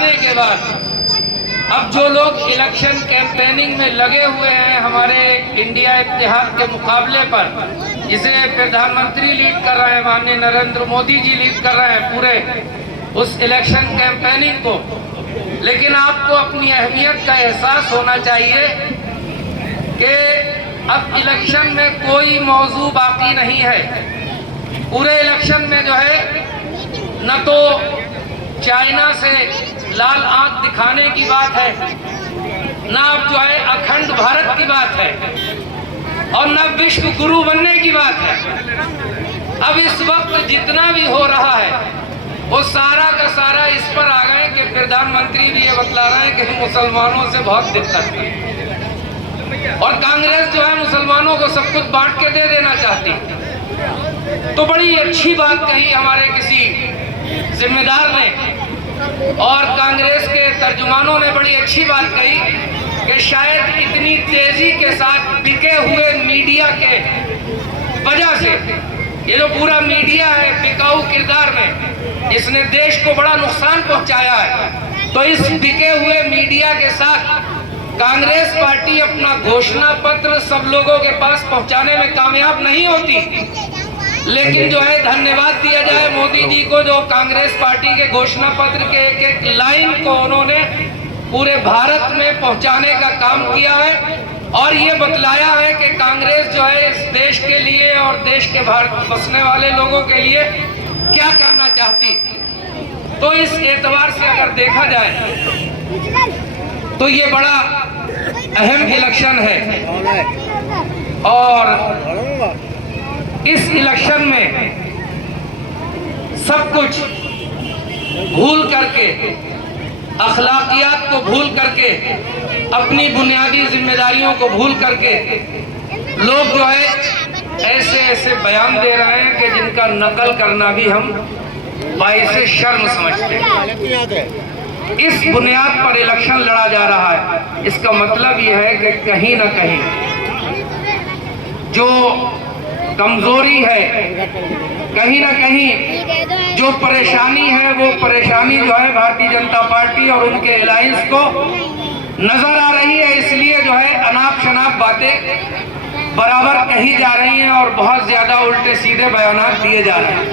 जानने के बाद अब जो लोग इलेक्शन कैंपेनिंग में लगे हुए हैं हमारे इंडिया इत्तेहाद के मुकाबले पर, जिसे प्रधानमंत्री लीड कर रहे हैं, माननीय नरेंद्र मोदी जी लीड कर रहे हैं पूरे उस इलेक्शन कैंपेनिंग को, लेकिन आपको अपनी अहमियत का एहसास होना चाहिए कि अब इलेक्शन में कोई मौजू बाकी नहीं है। पूरे इलेक्शन में जो है न तो चाइना से लाल आंख दिखाने की बात है, न अब जो है अखंड भारत की बात है, और न विश्व गुरु बनने की बात है। अब इस वक्त जितना भी हो रहा है वो सारा का सारा इस पर आ गए कि प्रधानमंत्री भी ये बतला रहे हैं कि मुसलमानों से बहुत दिक्कत है, और कांग्रेस जो है मुसलमानों को सब कुछ बांट के दे देना चाहती। तो बड़ी अच्छी बात कही हमारे किसी जिम्मेदार ने, और कांग्रेस के तर्जुमानों ने बड़ी अच्छी बात कही कि शायद इतनी तेजी के साथ बिके हुए मीडिया के वजह से, ये जो पूरा मीडिया है बिकाऊ किरदार में, इसने देश को बड़ा नुकसान पहुंचाया है। तो इस बिके हुए मीडिया के साथ कांग्रेस पार्टी अपना घोषणा पत्र सब लोगों के पास पहुंचाने में कामयाब नहीं होती। लेकिन जो है धन्यवाद दिया जाए मोदी जी को, जो कांग्रेस पार्टी के घोषणा पत्र के एक एक लाइन को उन्होंने पूरे भारत में पहुंचाने का काम किया है, और ये बतलाया है कि कांग्रेस जो है इस देश के लिए और देश के भारत बसने वाले लोगों के लिए क्या करना चाहती। तो इस एतबार से अगर देखा जाए तो ये बड़ा अहम इलेक्शन है, और इस इलेक्शन में सब कुछ भूल करके, अखलाकियात को भूल करके, अपनी बुनियादी जिम्मेदारियों को भूल करके लोग जो है ऐसे ऐसे बयान दे रहे हैं कि जिनका नकल करना भी हम बाइसे शर्म समझते हैं। इस बुनियाद पर इलेक्शन लड़ा जा रहा है, इसका मतलब यह है कि कहीं ना कहीं जो कमजोरी है, कहीं ना कहीं जो परेशानी है, वो परेशानी जो है भारतीय जनता पार्टी और उनके अलायंस को नजर आ रही है। इसलिए जो है अनाप शनाप बातें बराबर कही जा रही हैं और बहुत ज्यादा उल्टे सीधे बयानात दिए जा रहे हैं।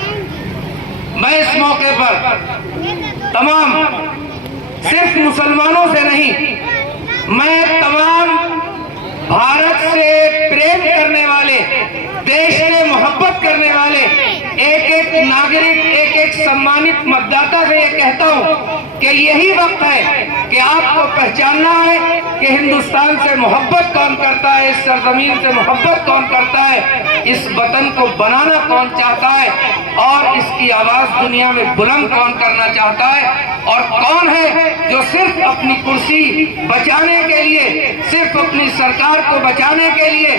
मैं इस मौके पर तमाम, सिर्फ मुसलमानों से नहीं, मैं तमाम भारत से प्रेम करने वाले, देश से मोहब्बत करने वाले एक एक नागरिक, एक एक सम्मानित मतदाता से ये कहता हूँ कि यही वक्त है कि आपको पहचानना है कि हिंदुस्तान से मोहब्बत कौन करता है, इस सरजमीन से मोहब्बत कौन करता है, इस वतन को बनाना कौन चाहता है, और इसकी आवाज दुनिया में बुलंद कौन करना चाहता है, और कौन है जो सिर्फ अपनी कुर्सी बचाने के लिए, सिर्फ अपनी सरकार को बचाने के लिए,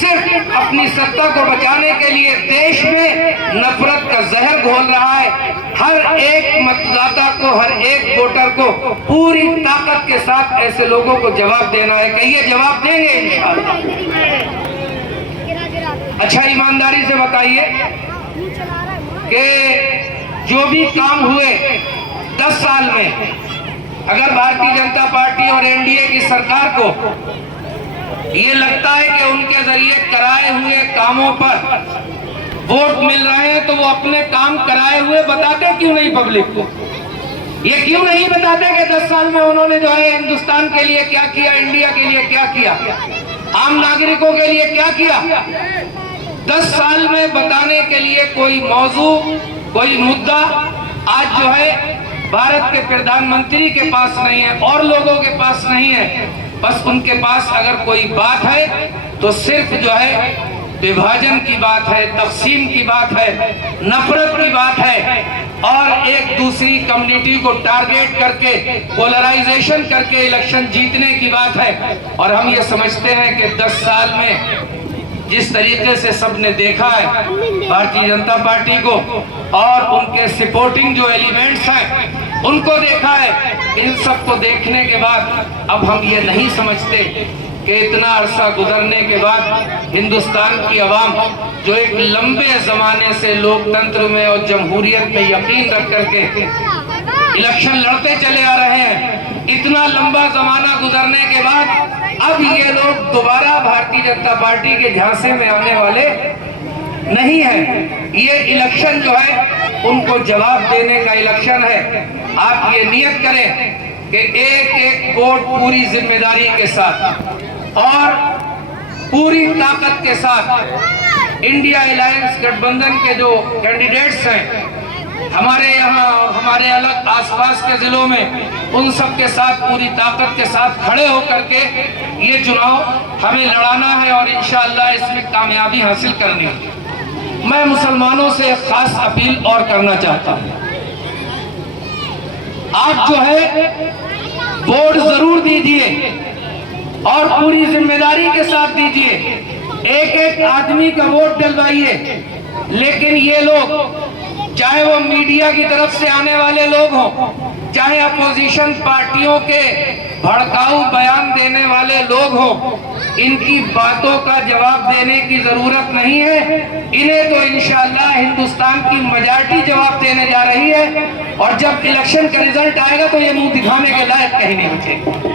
सिर्फ अपनी सत्ता को बचाने के लिए देश में नफरत का जहर घोल रहा है। हर एक मतदाता को, हर एक वोटर को पूरी ताकत के साथ ऐसे लोगों को जवाब देना है। कहिए जवाब देंगे इंशाअल्लाह। अच्छा, ईमानदारी से बताइए कि जो भी काम हुए 10 साल में, अगर भारतीय जनता पार्टी और एनडीए की सरकार को ये लगता है कि उनके जरिए कराए हुए कामों पर वोट मिल रहे हैं, तो वो अपने काम कराए हुए बताते क्यों नहीं पब्लिक को? ये क्यों नहीं बताते कि 10 साल में उन्होंने जो है हिंदुस्तान के लिए क्या किया, इंडिया के लिए क्या किया, आम नागरिकों के लिए क्या किया? 10 साल में बताने के लिए कोई मौजू, कोई मुद्दा आज जो है भारत के प्रधानमंत्री के पास नहीं है और लोगों के पास नहीं है। बस उनके पास अगर कोई बात है तो सिर्फ जो है विभाजन की बात है, तकसीम की बात है, नफरत की बात है, और एक दूसरी कम्युनिटी को टारगेट करके, पोलराइजेशन करके इलेक्शन जीतने की बात है। और हम ये समझते हैं कि 10 साल में जिस तरीके से सबने देखा है भारतीय जनता पार्टी को और उनके सपोर्टिंग जो एलिमेंट्स हैं उनको देखा है, इन सबको देखने के बाद अब हम ये नहीं समझते कि इतना अरसा गुजरने के बाद हिंदुस्तान की आवाम जो एक लंबे जमाने से लोकतंत्र में और जमहूरियत में यकीन रख करके इलेक्शन लड़ते चले आ रहे हैं। इतना लंबा जमाना गुजरने के बाद अब ये लोग दोबारा भारतीय जनता पार्टी के झांसे में आने वाले नहीं है। ये इलेक्शन जो है उनको जवाब देने का इलेक्शन है। आप ये नियत करें कि एक एक वोट पूरी जिम्मेदारी के साथ और पूरी ताकत के साथ इंडिया अलायंस गठबंधन के जो कैंडिडेट्स हैं हमारे यहाँ और हमारे अलग आसपास के जिलों में, उन सब के साथ पूरी ताकत के साथ खड़े होकर के ये चुनाव हमें लड़ाना है और इंशाअल्लाह इसमें कामयाबी हासिल करनी है। मैं मुसलमानों से एक खास अपील और करना चाहता हूँ। आप जो है वोट जरूर दीजिए और पूरी जिम्मेदारी के साथ दीजिए। एक एक आदमी का वोट डलवाइए, लेकिन ये लोग, चाहे वो मीडिया की तरफ से आने वाले लोग हों, चाहे अपोजिशन पार्टियों के भड़काऊ बयान देने वाले लोग हों, इनकी बातों का जवाब देने की जरूरत नहीं है। इन्हें तो इंशाअल्लाह हिंदुस्तान की मेजॉरिटी जवाब देने जा रही है और जब इलेक्शन का रिजल्ट आएगा तो ये मुंह दिखाने के लायक कहीं नहीं बचेगा।